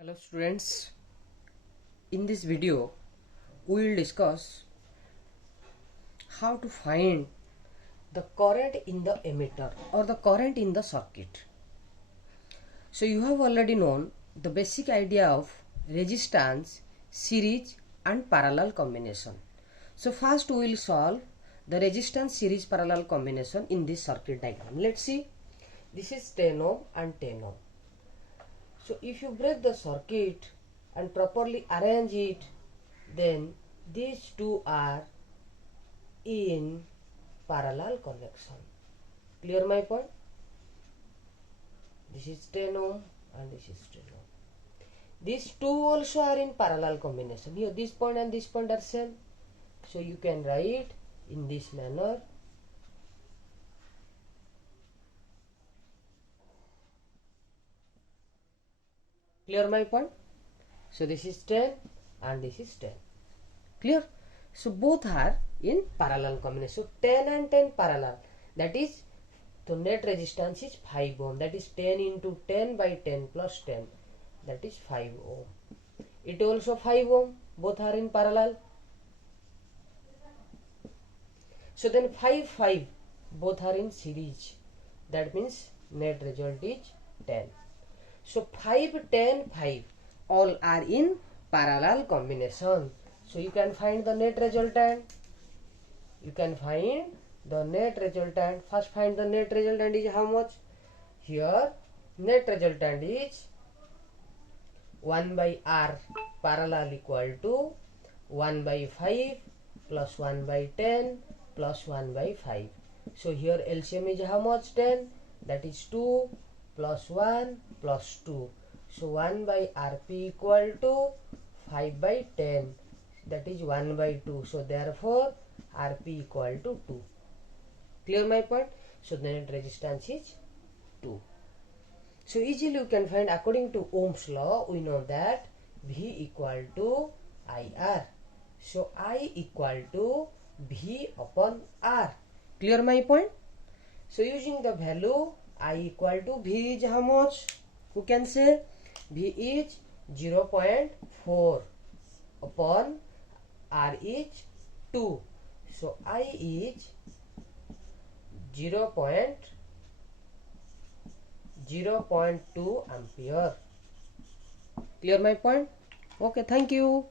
Hello students, in this video we will discuss how to find the current in the emitter or the current in the circuit. So you have already known the basic idea of resistance, series and parallel combination. So first we will solve the resistance, series, parallel combination in this circuit diagram. Let's see, this is 10 ohm and 10 ohm. So if you break the circuit and properly arrange it, then these two are in parallel connection. Clear my point? This is 10 ohm and this is 10 ohm. These two also are in parallel combination. Here this point and this point are same. So you can write in this manner. Clear my point? So this is 10 and this is 10. Clear? So both are in parallel combination. So 10 and 10 parallel. That is, the net resistance is 5 ohm. That is 10 into 10 by 10 plus 10. That is 5 ohm. It also 5 ohm. Both are in parallel. So then 5, 5. Both are in series. That means net result is 10. So 5, 10, 5 all are in parallel combination. So you can find the net resultant. You can find the net resultant. First find the net resultant is how much? Here net resultant is 1 by R parallel equal to 1 by 5 plus 1 by 10 plus 1 by 5. So here LCM is how much? 10. That is 2 plus 1 plus 2. So 1 by Rp equal to 5 by 10. That is 1 by 2. So therefore Rp equal to 2. Clear my point? So the net resistance is 2. So easily you can find, according to Ohm's law, we know that V equal to IR. So I equal to V upon R. Clear my point? So using the value I equal to V is how much? Who can say? V is 0.4 upon R is 2. So I is 0.2 ampere. Clear my point? Okay, thank you.